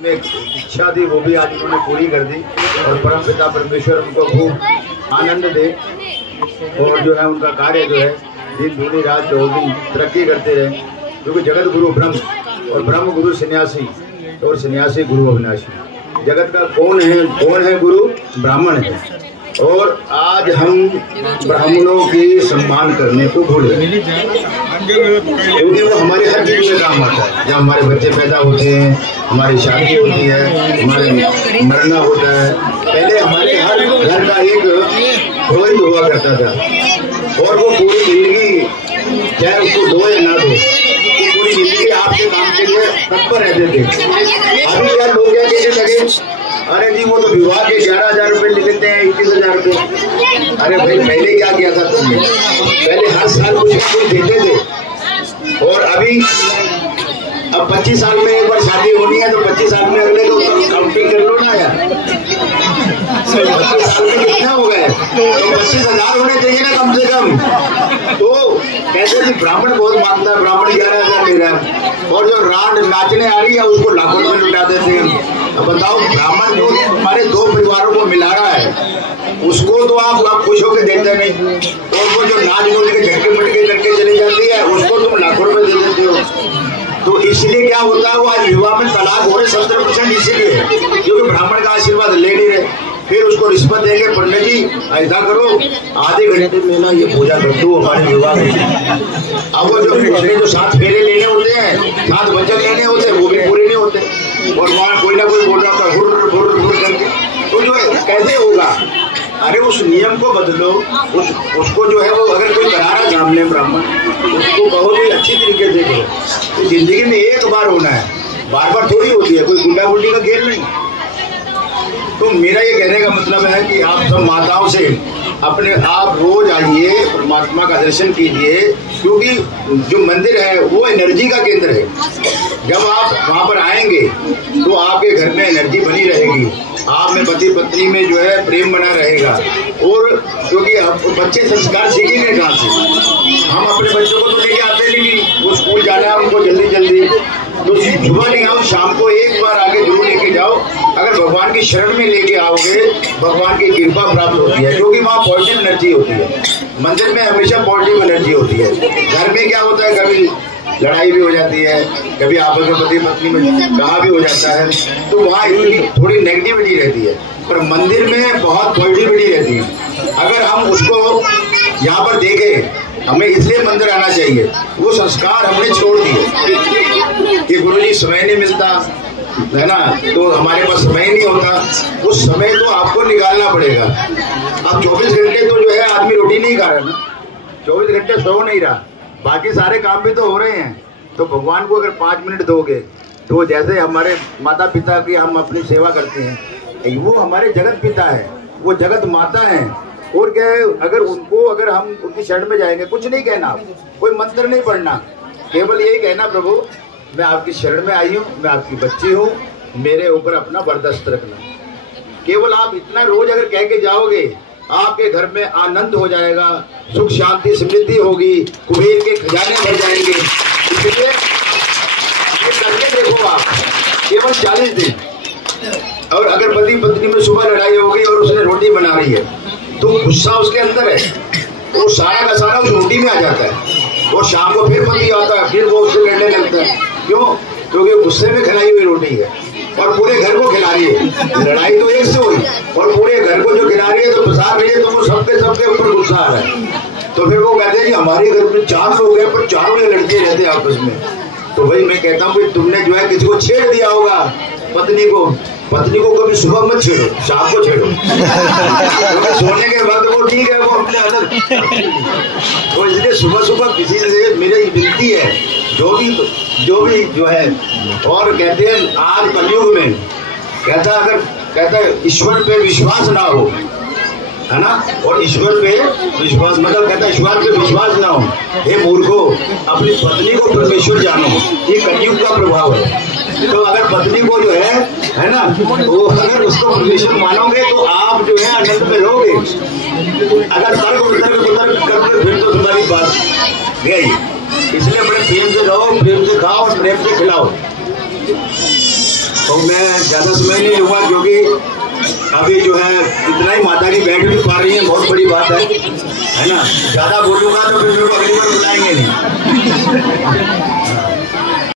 में इच्छा थी वो भी आज उन्होंने पूरी कर दी और परम पिता परमेश्वर उनको खूब आनंद दे और जो है उनका कार्य जो है दिन दूनी रात 2 दिन तरक्की करते रहे, क्योंकि जगत गुरु ब्रह्म और ब्रह्म गुरु सन्यासी और सन्यासी गुरु अविनाशी। जगत का कौन है गुरु? ब्राह्मण है। और आज हम ब्राह्मणों की सम्मान करने को भूल गए, क्योंकि वो हमारे हर चीज में काम आता है। जब हमारे बच्चे पैदा होते हैं, हमारी शादी होती है, हमारे मरना होता है, पहले हमारे हर घर का एक रोहित हुआ करता था और वो पूरी जिंदगी चाहे उसको दो या ना दो, पूरी जिंदगी आपके काम के लिए तत्पर रहते थे। अभी यार लोग क्या कहने लगे, अरे जी वो तो विवाह के 11,000 रुपए ले लेते हैं, 21,000 रुपए। अरे भाई पहले क्या किया था तुमने? पहले हर साल कुछ देते थे और अभी अब 25 साल में एक बार शादी होनी है तो 25 साल में अगले तो काउंटिंग कर लो ना यार। 25 साल में कितना हो गए तो 25,000 होने चाहिए ना कम से कम। तो कहते हैं ब्राह्मण बहुत मानता है, ब्राह्मण 11,000 ले रहा है और जो रात नाचने आ रही है उसको लाखों रुपए लुटा देते हैं। अब बताओ ब्राह्मण जो हमारे 2 परिवारों को मिला रहा है उसको तो आप खुश होकर देते नहीं, और वो जो नाच नोच के झटके मटके करके चली जाती है उसको तुम लाखों रुपए दे देते हो। तो इसलिए क्या होता है, वो आज विवाह में तलाक हो रहे 70% इसीलिए, क्योंकि ब्राह्मण का आशीर्वाद ले नहीं रहे। फिर उसको रिश्वत देंगे, पंडित जी ऐसा करो आधे घंटे में ना ये पूजा कर दो हमारे विवाह में। अब वो जो 7 फेरे लेने होते हैं, 7 वचन लेने होते हैं, वो भी पूरे नहीं होते और वहाँ कोई ना कोई बोल रहा था हुर करके। तो जो है कैसे होगा? अरे उस नियम को बदलो, उसको जो है वो अगर कोई करा रहा सामने ब्राह्मण उसको बहुत ही अच्छी तरीके से करो। तो जिंदगी में एक बार होना है, बार बार थोड़ी होती है, कोई गुंडा गुंडी का खेल नहीं। तो मेरा ये कहने का मतलब है कि आप सब माताओं से अपने आप रोज आइए, परमात्मा का दर्शन कीजिए, क्योंकि जो मंदिर है वो एनर्जी का केंद्र है। जब आप वहाँ पर आएंगे तो आपके घर में एनर्जी बनी रहेगी, आप में पति पत्नी में जो है प्रेम बना रहेगा। और क्योंकि बच्चे संस्कार सीखेंगे कहाँ से? हम अपने बच्चों को तो लेके आते नहीं कि वो स्कूल जाना है उनको जल्दी तो सुबह नहीं आओ, शाम को एक बार आगे जरूर लेके जाओ। अगर भगवान की शरण में लेके आओगे भगवान की कृपा प्राप्त होती है, क्योंकि वहाँ पॉजिटिव एनर्जी होती है। मंदिर में हमेशा पॉजिटिव एनर्जी होती है। घर में क्या होता है, कभी लड़ाई भी हो जाती है, कभी आपस में पति पत्नी में कहा भी हो जाता है, तो वहाँ थोड़ी नेगेटिविटी रहती है। पर मंदिर में बहुत पॉजिटिविटी रहती है। अगर हम उसको यहाँ पर देखें, हमें इसलिए मंदिर आना चाहिए, वो संस्कार हमने छोड़ दिए कि गुरुजी समय नहीं मिलता है ना, तो हमारे पास समय नहीं होता। उस समय तो आपको निकालना पड़ेगा। अब 24 घंटे तो जो है आदमी रोटी नहीं खा रहा ना, 24 घंटे सो नहीं रहा, बाकी सारे काम भी तो हो रहे हैं। तो भगवान को अगर 5 मिनट दोगे तो जैसे हमारे माता पिता की हम अपनी सेवा करते हैं, वो हमारे जगत पिता है, वो जगत माता है। और क्या है, अगर हम उनकी शरण में जाएंगे, कुछ नहीं कहना, कोई मंत्र नहीं पढ़ना, केवल यही कहना प्रभु मैं आपकी शरण में आई हूँ, मैं आपकी बच्ची हूँ, मेरे ऊपर अपना बर्दाश्त रखना। केवल आप इतना रोज अगर कह के जाओगे, आपके घर में आनंद हो जाएगा, सुख शांति समृद्धि होगी, कुबेर के खजाने भर जाएंगे। इसलिए ये करके देखो आप, केवल 40 दिन। और अगर पति पत्नी में सुबह लड़ाई हो गई और उसने रोटी बना रही है तो गुस्सा उसके अंदर है, तो सारा का सारा उस रोटी में आ जाता है। और शाम को फिर पति आता है, फिर वो उससे लड़ने लगता है। क्यों? क्योंकि गुस्से में खिलाई हुई रोटी है और पूरे घर को खिला रही है। लड़ाई तो एक से हुई और पूरे घर को जो खिला रही है तो फंसा रही है, तो वो सबके ऊपर गुस्सा आ रहा है। तो फिर वो कहते हैं कि हमारे घर में 4 लोग हैं पर चारों ये लड़के रहते हैं आपस में। तो भाई मैं कहता हूँ कि तुमने जो है किसी को छेड़ दिया होगा, पत्नी को कभी सुबह मत छेड़ो, शाम को छेड़ो। सोने के बाद वो ठीक है, वो अपने अलग। तो इसलिए सुबह किसी से मेरी विनती है, जो भी जो है। और कहते हैं आज कलयुग में कहता है ईश्वर पे विश्वास ना हो, है ना, और ईश्वर पे विश्वास मतलब कहता है ईश्वर पे विश्वास ना हो। हे मूर्खो, अपनी पत्नी को परमेश्वर जानो, ये कलयुग का प्रभाव है। तो अगर पत्नी को जो है ना, तो अगर उसको परमेश्वर मानोगे तो आप जो है आनंद में रहोगे। अगर तर्क करके फिर तो तुम्हारी बात गई। इसलिए बड़े प्रेम से रहो, प्रेम से खाओ और प्रेम से खिलाओ। तो मैं ज्यादा समय नहीं लूंगा, क्योंकि अभी जो है इतना ही माता की बैठ भी पा रही है, बहुत बड़ी बात है ना। ज्यादा बोलूंगा तो फिर मेरे को अगली बार बुलाएंगे नहीं।